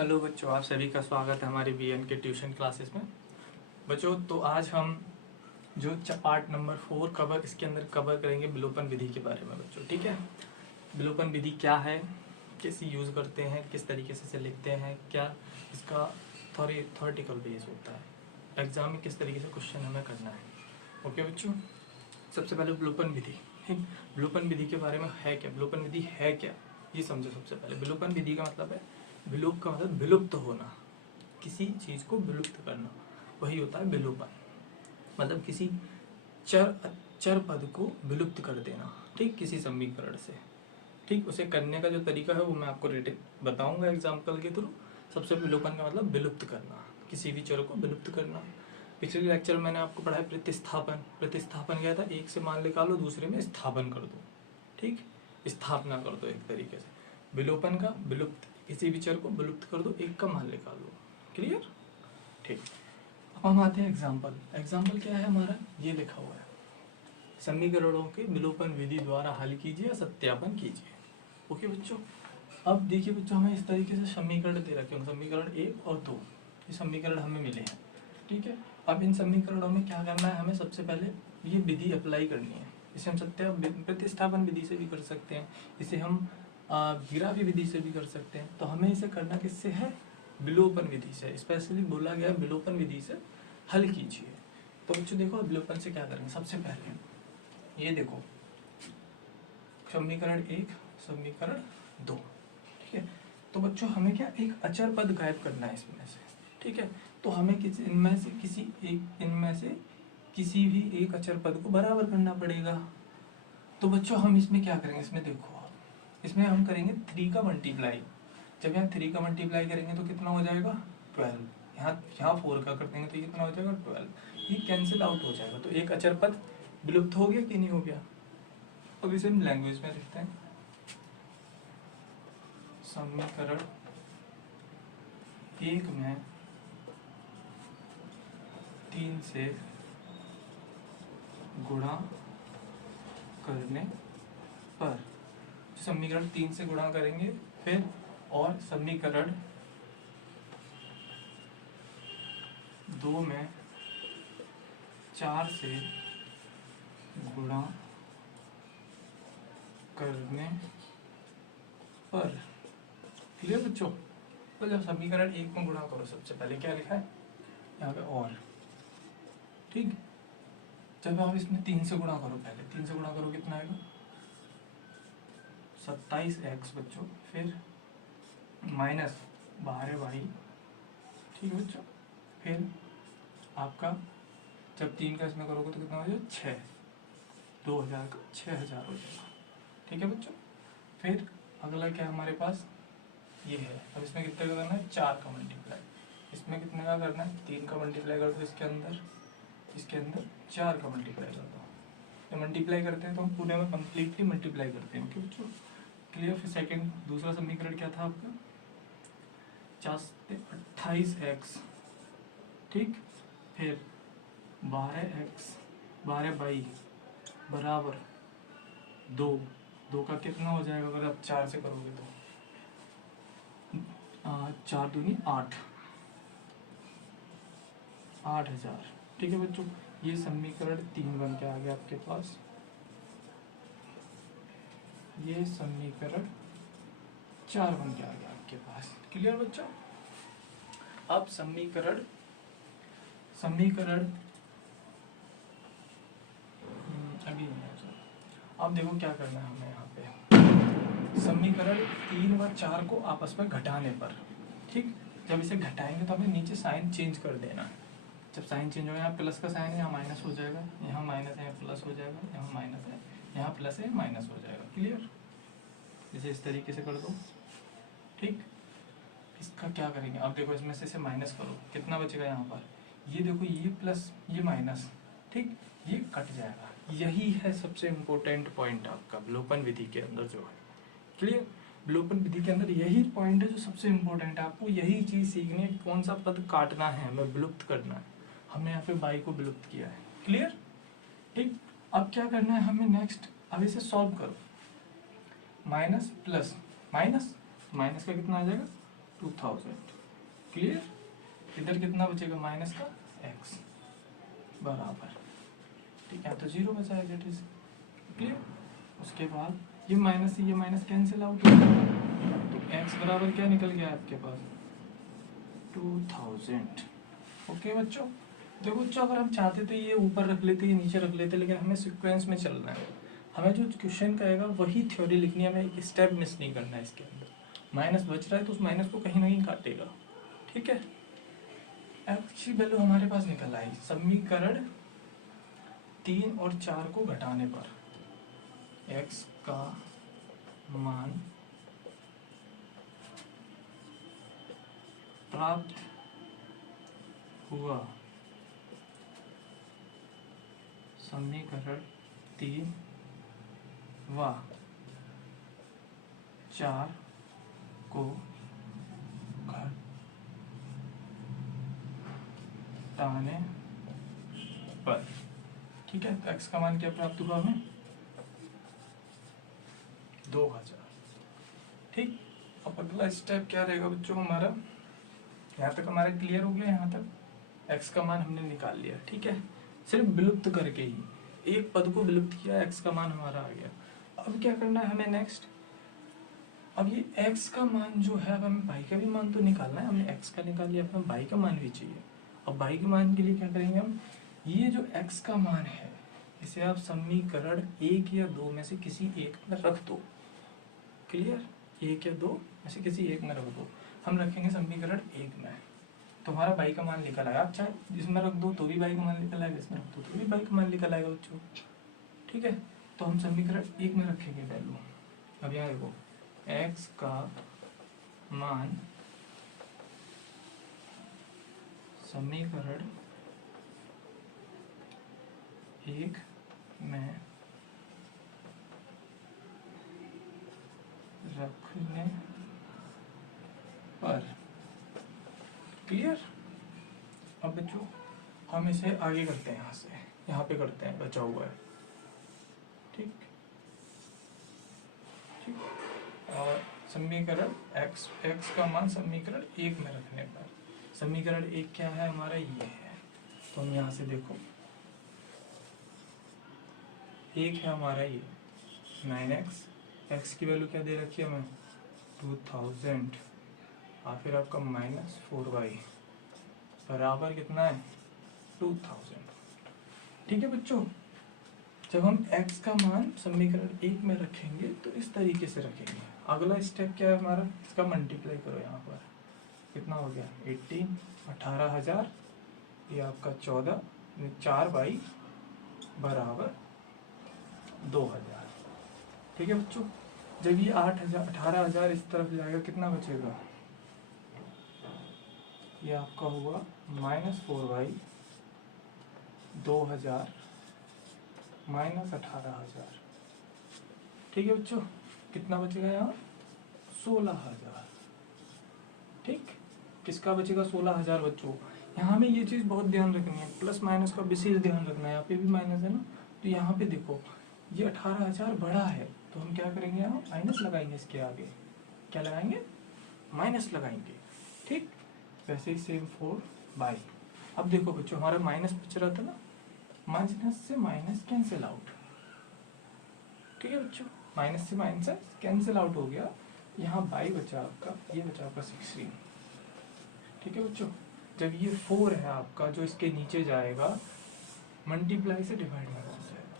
Hello बच्चों, आप सभी का स्वागत है हमारे बीएन के ट्यूशन क्लासेस में। बच्चों, तो आज हम जो पार्ट नंबर 4 इसके अंदर कवर करेंगे विलोपन विधि के बारे में बच्चों। ठीक है, विलोपन विधि क्या है, कैसे यूज़ करते हैं, किस तरीके से इसे लिखते हैं, क्या इसका थ्योरेटिकल बेस होता है, एग्जाम में किस तरीके से क्वेश्चन हमें करना है। ओके बच्चों, सबसे पहले विलोपन विधि। ठीक, विलोपन विधि के बारे में है क्या, विलोपन विधि है क्या, ये समझो। सबसे पहले विलोपन विधि का मतलब है, विलोप का मतलब विलुप्त होना, किसी चीज को विलुप्त करना, वही होता है विलोपन। मतलब किसी चर पद को विलुप्त कर देना, ठीक, किसी समीकरण से। ठीक, उसे करने का जो तरीका है वो मैं आपको बताऊंगा एग्जाम्पल के थ्रू। सबसे विलोपन का मतलब विलुप्त करना, किसी भी चर को विलुप्त करना। पिछले लेक्चर में मैंने आपको पढ़ाया प्रतिस्थापन। प्रतिस्थापन क्या था, एक से मान निकालो, दूसरे में स्थापन कर दो। ठीक, स्थापना कर दो एक तरीके से। विलोपन का विलुप्त, किसी भी चर को विलुप्त कर दो, एक का मान निकाल दो। क्लियर? ठीक, अब हम आते हैं एग्जाम्पल। एग्जाम्पल क्या है हमारा, ये लिखा हुआ है, समीकरणों के विलोपन विधि द्वारा हल कीजिए या सत्यापन कीजिए। ओके बच्चों, अब देखिए बच्चों, हमें इस तरीके से समीकरण दे रखे हैं, समीकरण 1 और 2, ये समीकरण हमें मिले हैं। ठीक है, अब इन समीकरणों में क्या करना है, हमें सबसे पहले ये विधि अप्लाई करनी है। इसे हम प्रतिस्थापन विधि से भी कर सकते हैं, इसे हम गिराफी विधि से भी कर सकते हैं। तो हमें इसे करना किससे है, विलोपन विधि से। स्पेशली बोला गया विलोपन विधि से हल कीजिए। तो बच्चों देखो, विलोपन से क्या करेंगे, सबसे पहले ये देखो, समीकरण 1, समीकरण 2। ठीक है, तो बच्चों हमें क्या, एक अचर पद गायब करना है इसमें से। ठीक है, तो हमें इनमें से किसी भी एक अचर पद को बराबर करना पड़ेगा। तो बच्चों हम इसमें क्या करेंगे, इसमें देखो, इसमें हम करेंगे 3 का मल्टीप्लाई। जब यहाँ 3 का मल्टीप्लाई करेंगे तो कितना हो जाएगा, 12। यहाँ 4 का कर देंगे तो ये कितना हो जाएगा, 12। ये कैंसिल आउट हो जाएगा, तो एक अचर पद विलुप्त हो गया कि नहीं हो गया। अब इसे हम लैंग्वेज में लिखते हैं, समीकरण 1 में 3 से गुणा करने पर, समीकरण 3 से गुणा करेंगे, फिर और समीकरण 2 में 4 से गुणा करने पर। क्लियर बच्चों? तो जब समीकरण 1 में गुणा करो, सबसे पहले क्या लिखा है यहाँ पे, और। ठीक, जब आप इसमें 3 से गुणा करो, पहले 3 से गुणा करो, कितना आएगा, 27x बच्चों, फिर माइनस 12y। ठीक है बच्चों, फिर आपका जब 3 का इसमें करोगे तो कितना हो जाएगा, 6, 2000 का 6000 हो जाएगा। ठीक है बच्चों, फिर अगला क्या हमारे पास ये है। अब इसमें कितने का करना है, 4 का मल्टीप्लाई। इसमें कितने का करना है, 3 का मल्टीप्लाई कर दो, इसके अंदर 4 का मल्टीप्लाई कर दो। जब मल्टीप्लाई करते हैं तो हम पूरे में कम्प्लीटली मल्टीप्लाई करते हैं। ओके बच्चों, क्लियर? फिर सेकंड दूसरा समीकरण क्या था आपका, 4 से 28x। ठीक, फिर 12y बराबर 2 का कितना हो जाएगा, अगर आप 4 से करोगे तो 4 दूनी 8, 8000। ठीक है बच्चों, ये समीकरण 3 बन के आ गया आपके पास। ये समीकरण 4 बन के आ गया आपके पास। क्लियर बच्चों? अब समीकरण अभी अब देखो क्या करना है हमें यहाँ पे, समीकरण 3 व 4 को आपस में घटाने पर। ठीक, जब इसे घटाएंगे तो हमें नीचे साइन चेंज कर देना है। जब साइन चेंज हो, यहाँ प्लस का साइन है, यहाँ माइनस हो जाएगा, यहाँ माइनस है, यहाँ प्लस हो जाएगा, यहाँ माइनस है, यहाँ प्लस है, माइनस हो जाएगा। क्लियर? इसे इस तरीके से कर दो। ठीक, इसका क्या करेंगे, अब देखो इसमें से इसे माइनस करो, कितना बचेगा यहाँ पर, ये देखो, ये प्लस ये माइनस। ठीक, ये कट जाएगा। यही है सबसे इम्पोर्टेंट पॉइंट आपका विलोपन विधि के अंदर जो है। क्लियर? विलोपन विधि के अंदर यही पॉइंट है जो सबसे इम्पोर्टेंट है। आपको यही चीज सीखनी है, कौन सा पद काटना है, हमें विलुप्त करना है। हमने यहाँ पे बाई को विलुप्त किया है। क्लियर? ठीक, अब क्या करना है हमें नेक्स्ट, अब इसे सॉल्व करो। माइनस प्लस माइनस, माइनस का कितना आ जाएगा, 2000। क्लियर? इधर कितना बचेगा माइनस का x बराबर, ठीक है, तो 0 बचा है, दैट इज क्लियर। उसके बाद ये माइनस से ये माइनस कैंसिल आउट हो गया, तो x बराबर क्या निकल गया आपके पास 2000। ओके बच्चों, देखो बच्चों अगर हम चाहते तो ये ऊपर रख लेते, ये नीचे रख लेते, लेकिन हमें सीक्वेंस में चलना है। हमें जो क्वेश्चन कहेगा वही थ्योरी लिखनी है, हमें एक स्टेप मिस नहीं करना है। इसके अंदर माइनस बच रहा है तो उस माइनस को कहीं ना कहीं काटेगा, ठीक है। x की वैल्यू हमारे पास निकल आई समीकरण 3 और 4 को घटाने पर x का मान प्राप्त हुआ समीकरण 3 व 4 को घटाने पर, ठीक है। तो x का मान क्या प्राप्त हुआ हमें 2000, ठीक। अब अगला स्टेप क्या रहेगा बच्चों हमारा, यहाँ तक हमारा क्लियर हो गया, यहाँ तक x का मान हमने निकाल लिया, ठीक है। सिर्फ विलुप्त करके ही एक पद को विलुप्त किया, x का मान हमारा आ गया। अब क्या करना है हमें नेक्स्ट, अब ये x का मान जो है, अब हमें y का भी मान तो निकालना है, हमने x का निकाल लिया, अब हमें y का मान भी चाहिए। अब y के मान के लिए क्या करेंगे हम, ये जो x का मान है इसे आप समीकरण 1 या 2 में से किसी एक में रख दो, क्लियर, 1 या 2 में से किसी एक में रख दो। हम रखेंगे समीकरण 1 में, तुम्हारा y का मान निकल आएगा। आप चाहे जिसमें रख दो तो भी y का मान निकल आएगा, इसमें रख दो तो भी y का मान निकल आएगा बच्चों, ठीक है। तो हम समीकरण 1 में रखेंगे वैल्यू। अब यहाँ देखो x का मान समीकरण 1 में रखने पर, क्लियर। अब बच्चों हम इसे आगे करते हैं, यहाँ से यहाँ पे करते हैं, बचा हुआ है, ठीक ठीक। और समीकरण x का मान समीकरण 1 में रखने पर, समीकरण 1 क्या है हमारा, ये है। तो हम यहाँ से देखो 1 है हमारा ये 9x, x की वैल्यू क्या दे रखी है हमें 2000, और फिर आपका -4y बराबर कितना है 2000, ठीक है बच्चों। जब हम x का मान समीकरण 1 में रखेंगे तो इस तरीके से रखेंगे। अगला स्टेप क्या है हमारा, इसका मल्टीप्लाई करो, यहाँ पर कितना हो गया 18, 18,000, ये आपका 14, 4y बराबर 2000, ठीक है बच्चों। जब ये 18,000 इस तरफ जाएगा कितना बचेगा, ये आपका होगा -4y 2000 -18,000, ठीक है बच्चों। कितना बचेगा यहाँ 16,000, ठीक। किसका बचेगा 16,000 बच्चों। यहाँ में ये चीज़ बहुत ध्यान रखनी है, प्लस माइनस का विशेष ध्यान रखना है। यहाँ पे भी माइनस है ना, तो यहाँ पे देखो ये 18,000 बड़ा है, तो हम क्या करेंगे यहाँ माइनस लगाएंगे, इसके आगे क्या लगाएंगे माइनस लगाएंगे, ठीक। वैसे ही सेम 4y। अब देखो बच्चों हमारा माइनस बच रहा था ना, माइनस से माइनस कैंसिल आउट, ठीक है बच्चों, माइनस से माइनस कैंसिल आउट हो गया। यहाँ y बचा आपका, ये बचा आपका 16, ठीक है बच्चों। जब ये 4 है आपका जो इसके नीचे जाएगा, मल्टीप्लाई से डिवाइड में हो जाएगा,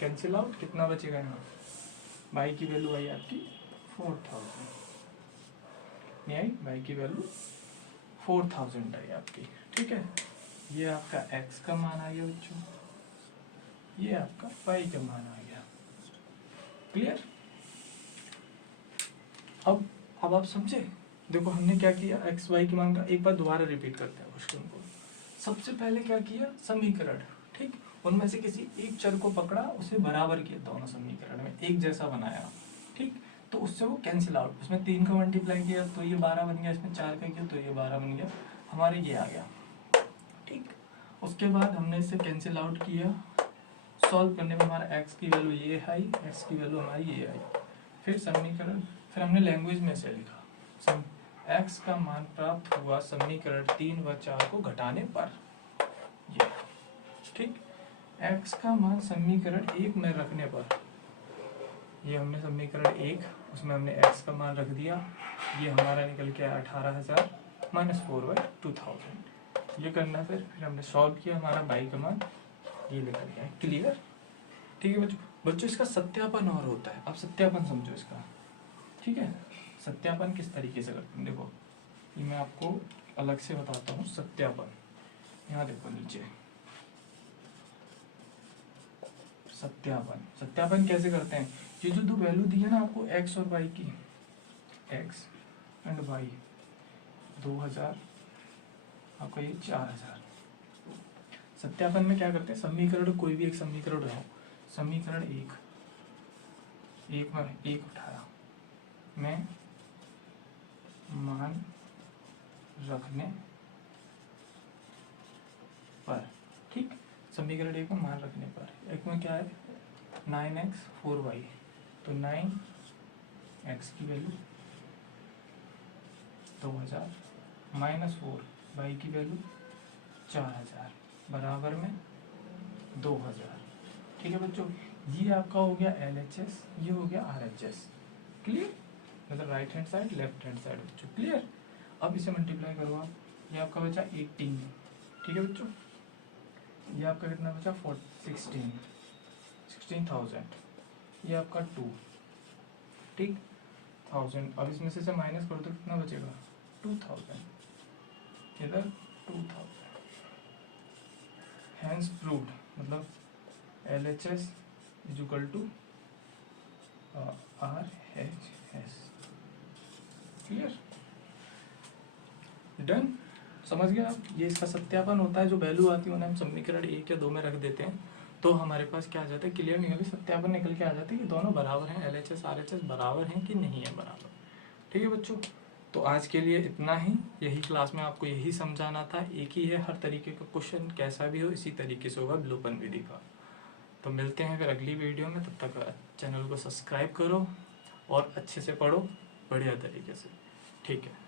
कैंसिल आउट, कितना बचेगा यहाँ y की वैल्यू आई आपकी 4000, नहीं आई, y की वैल्यू 4000 आई आपकी, ठीक है। ये आपका x का मान आ गया बच्चों, ये आपका y का मान आ गया, क्लियर। अब आप समझे, देखो हमने क्या किया, x y के मान का एक बार दोबारा रिपीट करते हैं क्वेश्चन को। सबसे पहले क्या किया, समीकरण, ठीक, उनमें से किसी एक चर को पकड़ा, उसे बराबर किया, दोनों समीकरण में एक जैसा बनाया, ठीक। तो उससे वो कैंसिल आउट, उसमें 3 का मल्टीप्लाई किया तो ये 12 बन गया, इसमें 4 का किया तो ये 12 बन गया, हमारे ये आ गया, ठीक। उसके बाद हमने इसे कैंसिल आउट किया, सॉल्व करने में हमारा x की वैल्यू ये आई, x की वैल्यू हमारी ये आई, फिर समीकरण, फिर हमने लैंग्वेज में से लिखा x का मान प्राप्त हुआ समीकरण 3 व 4 को घटाने पर। ये ठीक, x का मान समीकरण 1 में रखने पर, ये हमने समीकरण 1 उसमें हमने x का मान रख दिया, ये हमारा निकल के आया 18,000 माइनस 4/2000। ये करना फिर हमने सॉल्व किया, हमारा y का मान ये निकल गया। क्लियर? ठीक है बच्चों। बच्चों इसका सत्यापन और होता है, अब सत्यापन समझो इसका। ठीक है, सत्यापन किस तरीके से करते हैं देखो, ये मैं आपको अलग से बताता हूँ। सत्यापन यहाँ देखो नीचे, सत्यापन कैसे करते हैं। ये जो दो वैल्यू दी है ना आपको x और y की, x एंड y, 2000 आपका ये 4000। सत्यापन में क्या करते हैं, समीकरण कोई भी एक समीकरण रहो, समीकरण 1 में 1 उठाया, मैं मान रखने पर, ठीक, समीकरण 1 में मान रखने पर, एक में क्या है 9x 4y, तो 9x की वैल्यू 2000 माइनस 4y की वैल्यू 4000 बराबर में 2000। ठीक है बच्चों, ये आपका हो गया LHS, ये हो गया RHS। क्लियर? मतलब right hand side left hand side बच्चों। क्लियर? अब इसे मल्टीप्लाई करो आप, ये आपका बचा 18। ठीक है बच्चों, ये आपका कितना बचा 16,000, ये आपका 2, ठीक, 1000। अब इसमें से माइनस करो तो कितना बचेगा 2000, इधर 2000। हैंस प्रूव्ड, मतलब LHS is equal to RHS। Clear? Done? समझ गए आप? ये इसका सत्यापन होता है, जो वैल्यू आती है उन्हें हम समीकरण 1 या 2 में रख देते हैं, तो हमारे पास क्या आ जाता है, क्लियर निकल सत्यापन निकल के आ जाता है कि दोनों बराबर हैं, LHS RHS बराबर हैं कि नहीं है बराबर। ठीक है बच्चों, तो आज के लिए इतना ही। यही क्लास में आपको यही समझाना था, एक ही है, हर तरीके का क्वेश्चन कैसा भी हो इसी तरीके से होगा विलोपन विधि का। तो मिलते हैं फिर अगली वीडियो में, तब तक चैनल को सब्सक्राइब करो और अच्छे से पढ़ो बढ़िया तरीके से। ठीक है।